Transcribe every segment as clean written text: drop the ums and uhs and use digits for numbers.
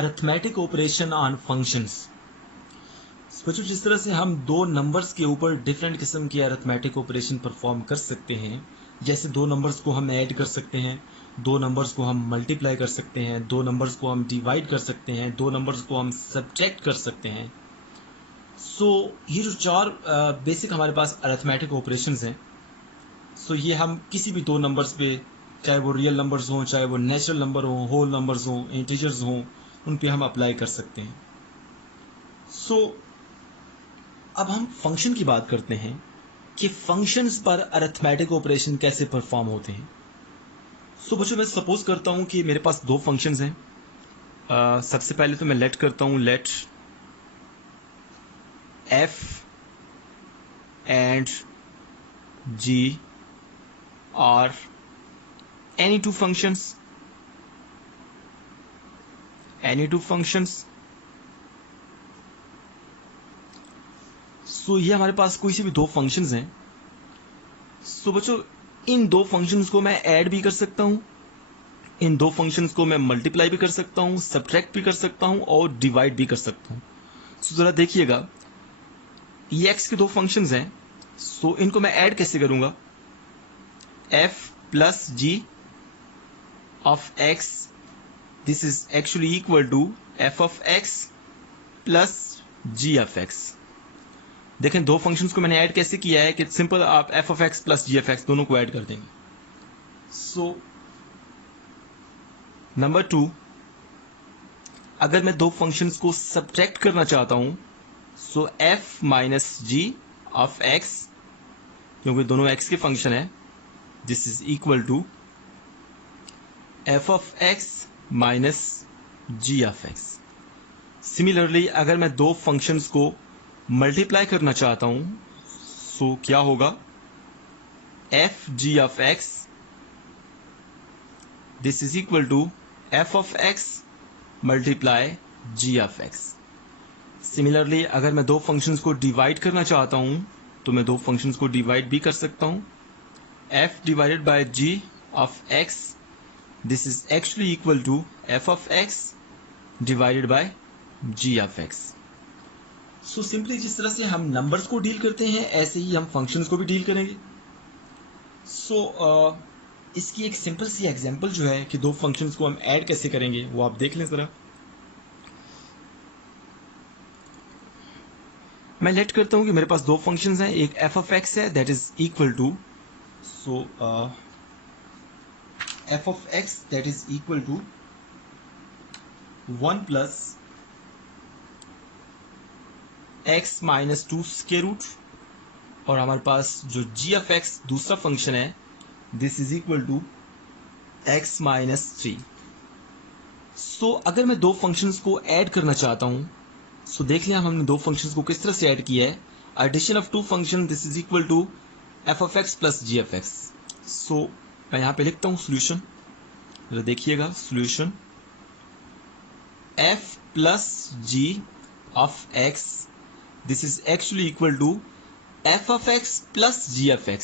Arithmetic operation on functions. बच्चों, जिस तरह से हम दो नंबर्स के ऊपर डिफरेंट किस्म के अरिथमेटिक ऑपरेशन परफॉर्म कर सकते हैं, जैसे दो नंबर्स को हम ऐड कर सकते हैं, दो नंबर्स को हम मल्टीप्लाई कर सकते हैं, दो नंबर्स को हम डिवाइड कर सकते हैं, दो नंबर्स को हम सब्ट्रैक्ट कर सकते हैं। ये जो चार बेसिक हमारे पास अरिथमेटिक ऑपरेशंस हैं, ये हम किसी भी दो नंबर्स पे, चाहे वो रियल नंबर्स हों, चाहे वो नेचुरल नंबर हों, होल नंबर्स हों, इंटीजर्स हों, उन पे हम अप्लाई कर सकते हैं। अब हम फंक्शन की बात करते हैं कि फंक्शंस पर अरिथमेटिक ऑपरेशन कैसे परफॉर्म होते हैं। बच्चों, मैं सपोज करता हूं कि मेरे पास दो फंक्शंस हैं। सबसे पहले तो मैं लेट करता हूं, late f and g are any two functions, ये हमारे पास कोई से भी दो फंक्शंस हैं। बच्चों, इन दो फंक्शंस को मैं ऐड भी कर सकता हूं, इन दो फंक्शंस को मैं मल्टीप्लाई भी कर सकता हूं, सब्ट्रैक्ट भी कर सकता हूं और डिवाइड भी कर सकता हूं। जरा देखिएगा, ये x के दो फंक्शंस हैं, इनको मैं ऐड कैसे करूंगा? f plus g of x, this is actually equal to f of x plus g of x। देखें, दो फंक्शंस को मैंने ऐड कैसे किया है कि सिंपल आप f of x plus g of x दोनों को ऐड कर देंगे। नंबर 2, अगर मैं दो फंक्शंस को सब्ट्रैक्ट करना चाहता हूं, f minus g of x, क्योंकि दोनों x के फंक्शन है, this is equal to f of x minus g of x। Similarly, अगर मैं दो फंक्शंस को मल्टीप्लाई करना चाहता हूं, क्या होगा? f g of x, this is equal to f of x multiply g of x। Similarly, अगर मैं दो फंक्शंस को डिवाइड करना चाहता हूं, तो मैं दो फंक्शंस को डिवाइड भी कर सकता हूं। f divided by g of x, this is actually equal to f of x divided by g of x। Simply जिस तरह से हम नंबर्स को डील करते हैं, ऐसे ही हम फंक्शंस को भी डील करेंगे। इसकी एक सिंपल सी एग्जांपल जो है कि दो फंक्शंस को हम ऐड कैसे करेंगे, वो आप देख लें जरा। मैं लेट करता हूं कि मेरे पास दो फंक्शंस हैं, एक f ऑफ x है, that is equal to f of x that is equal to 1 plus x minus 2 square root, और हमारे पास जो g ऑफ x दूसरा फंक्शन है, this is equal to x minus 3। अगर मैं दो फंक्शंस को ऐड करना चाहता हूं, देख लिया हमने दो फंक्शंस को किस तरह से ऐड किया है। Addition of two function, this is equal to f of x plus g of x। मैं यहां पे लिखता हूं सोल्यूशन, जरा देखिएगा, solution f plus g of x, this is actually equal to f of x plus g of x।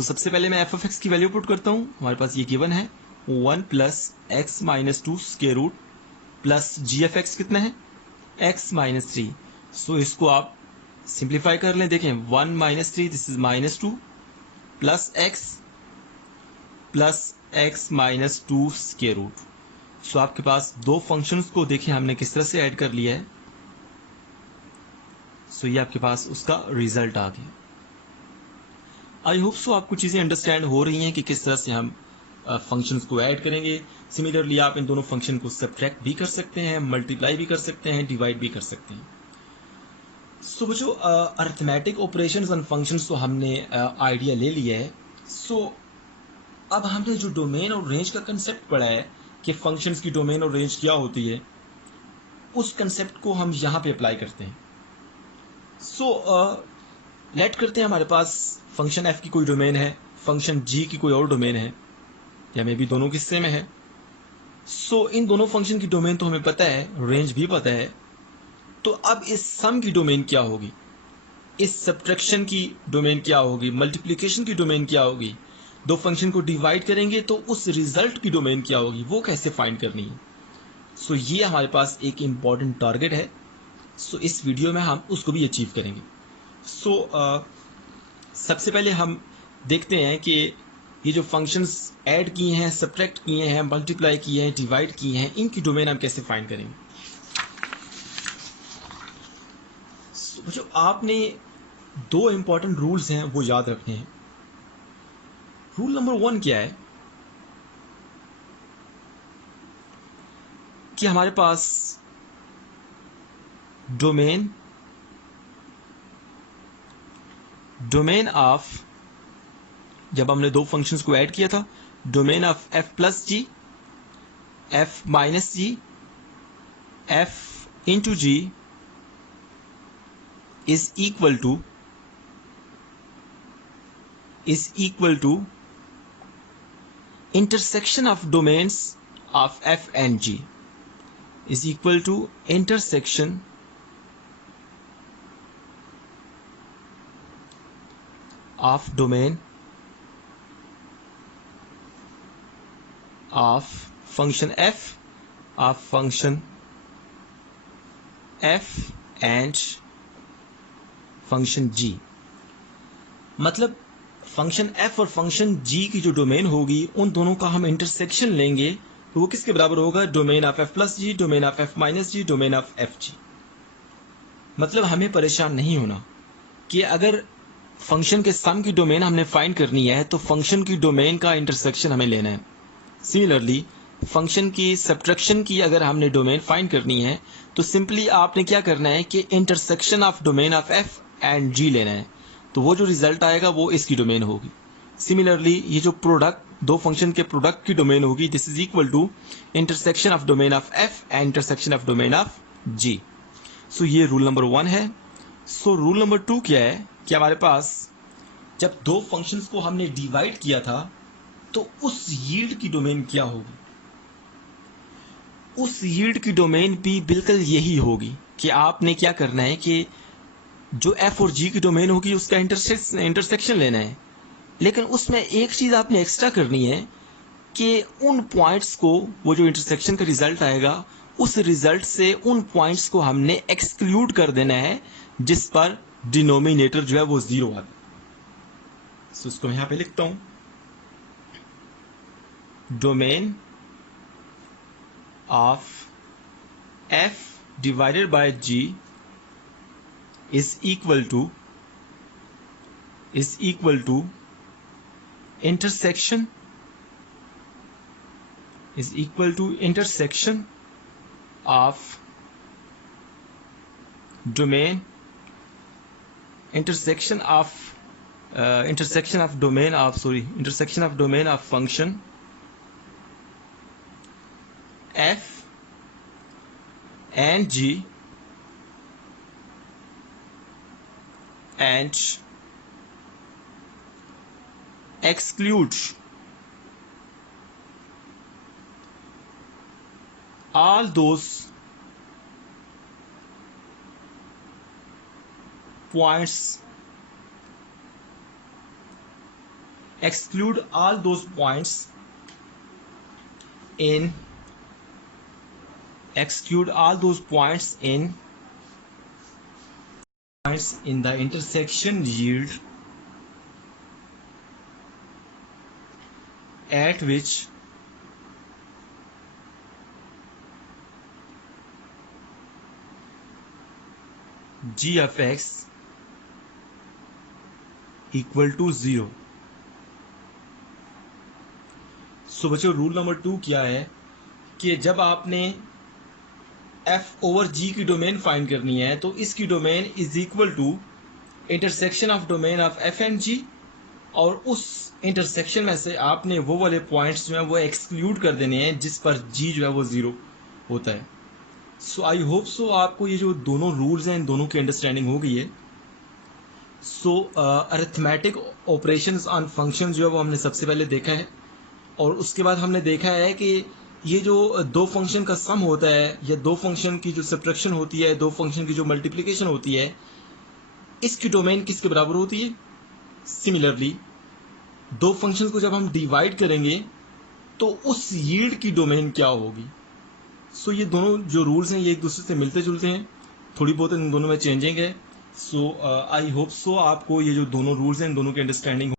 सबसे पहले मैं f ऑफ x की वैल्यू पुट करता हूं, हमारे पास ये गिवन है 1 plus x minus 2 square root plus g of x कितना है? x minus 3। इसको आप सिंप्लीफाई कर लें, देखें 1 minus 3, this is minus 2 plus x minus 2 square root. आपके पास दो फंक्शंस को देखें हमने किस तरह से ऐड कर लिया है। ये आपके पास उसका रिजल्ट आ गया। आई होप आपको चीजें अंडरस्टैंड हो रही हैं कि किस तरह से हम फंक्शंस को ऐड करेंगे। सिमिलरली, आप इन दोनों फंक्शन को सब्ट्रैक्ट भी कर सकते हैं, मल्टीप्लाई भी कर सकते हैं, डिवाइड भी कर सकते हैं। बच्चों, अरिथमेटिक ऑपरेशंस ऑन फंक्शंस तो हमने आइडिया ले लिया है। अब हमने जो डोमेन और रेंज का कंसेप्ट पढ़ा है कि फंक्शंस की डोमेन और रेंज क्या होती है, उस कंसेप्ट को हम यहाँ पे अप्लाई करते हैं। लेट करते हैं हमारे पास फंक्शन f की कोई डोमेन है, फंक्शन g की कोई और डोमेन है, या मे बी दोनों के हिस्से में है। इन दोनों फंक्शन की डोमेन तो हमें पता है, रेंज भी पता है। तो अब इस सम की डोमेन क्या होगी, इस सब्ट्रैक्शन की डोमेन क्या होगी, मल्टीप्लिकेशन की डोमेन क्या होगी, दो फंक्शन को डिवाइड करेंगे तो उस रिजल्ट की डोमेन क्या होगी, वो कैसे फाइंड करनी है। सो ये हमारे पास एक इम्पॉर्टेंट टारगेट है। सो इस वीडियो में हम उसको भी अचीव करेंगे। सो सबसे पहले हम देखते हैं कि ये जो फंक्शंस ऐड किए हैं, सब्ट्रैक्ट किए हैं, मल्टीप्लाई किए हैं, डिवाइड किए हैं, इनकी डोमेन हम कैसे फाइंड करेंगे। जो आपने दो इंपॉर्टेंट रूल्स हैं वो याद रखने हैं। रूल नंबर 1 क्या है कि हमारे पास डोमेन ऑफ, जब हमने दो फंक्शंस को ऐड किया था, domain of f plus g, f minus g, f into g is equal to intersection of domains of f and g is equal to intersection of domain of function f and function g। मतलब function f और function g की जो domain होगी उन दोनों का हम intersection लेंगे तो वो किसके बराबर होगा, domain of f plus g, domain of f minus g, domain of f g। मतलब हमें परेशान नहीं होना कि अगर फंक्शन के सम की डोमेन हमने फाइंड करनी है तो फंक्शन की डोमेन का इंटरसेक्शन हमें लेना है। सिमिलरली फंक्शन की सब्ट्रैक्शन की अगर हमने डोमेन फाइंड करनी है तो सिंपली आपने क्या करना है कि intersection of domain of f and g लेना है, तो वो जो रिजल्ट आएगा वो इसकी डोमेन होगी। सिमिलरली ये जो प्रोडक्ट, दो फंक्शन के प्रोडक्ट की डोमेन होगी, this is equal to intersection of domain of f and intersection of domain of g। So ये रूल नंबर 1 है। सो रूल नंबर 2 क्या है कि हमारे पास जब दो फंक्शंस को हमने डिवाइड किया था तो उस यील्ड की डोमेन क्या होगी। उस यील्ड की डोमेन भी बिल्कुल यही होगी कि आपने क्या करना है कि जो f और g की डोमेन होगी उसका इंटरसेक्शन लेना है, लेकिन उसमें एक चीज आपने एक्स्ट्रा करनी है कि उन पॉइंट्स को, वो जो इंटरसेक्शन का रिजल्ट आएगा उस रिजल्ट से उन पॉइंट्स को हमने एक्सक्लूड कर देना है जिस पर डिनोमिनेटर जो है वो 0 आता है। सो उसको मैं यहां पे लिखता हूं, domain of f divided by g is equal to intersection of domain intersection of domain of function f and g and exclude all those points, in the intersection yield at which g of x equal to 0। सो बच्चों rule number 2 क्या है कि जब आपने f over g की domain find करनी है तो इसकी domain is equal to intersection of domain of f and g, और उस इंटरसेक्शन में से आपने वो वाले पॉइंट्स जो है वो एक्सक्लूड कर देने हैं जिस पर g जो है वो 0 होता है। सो आई होप सो आपको ये जो दोनों रूल्स हैं इन दोनों की अंडरस्टैंडिंग हो गई है। सो अरिथमेटिक ऑपरेशंस ऑन फंक्शन जो है वो हमने सबसे पहले देखा है, और उसके बाद हमने देखा है कि ये जो दो फंक्शन का सम होता है या दो फंक्शन की जो सब्ट्रैक्शन होती है, दो फंक्शन की जो मल्टीप्लिकेशन होती है, इसकी डोमेन किसके बराबर होती है। सिमिलरली दो फंक्शंस को जब हम डिवाइड करेंगे तो उस यील्ड की डोमेन क्या होगी। सो ये दोनों जो रूल्स हैं ये एक दूसरे से मिलते जुलते हैं, थोड़ी बहुत इन दोनों में चेंजिंग है। सो आई होप सो आपको ये जो दोनों रूल्स हैं इन दोनों की अंडरस्टैंडिंग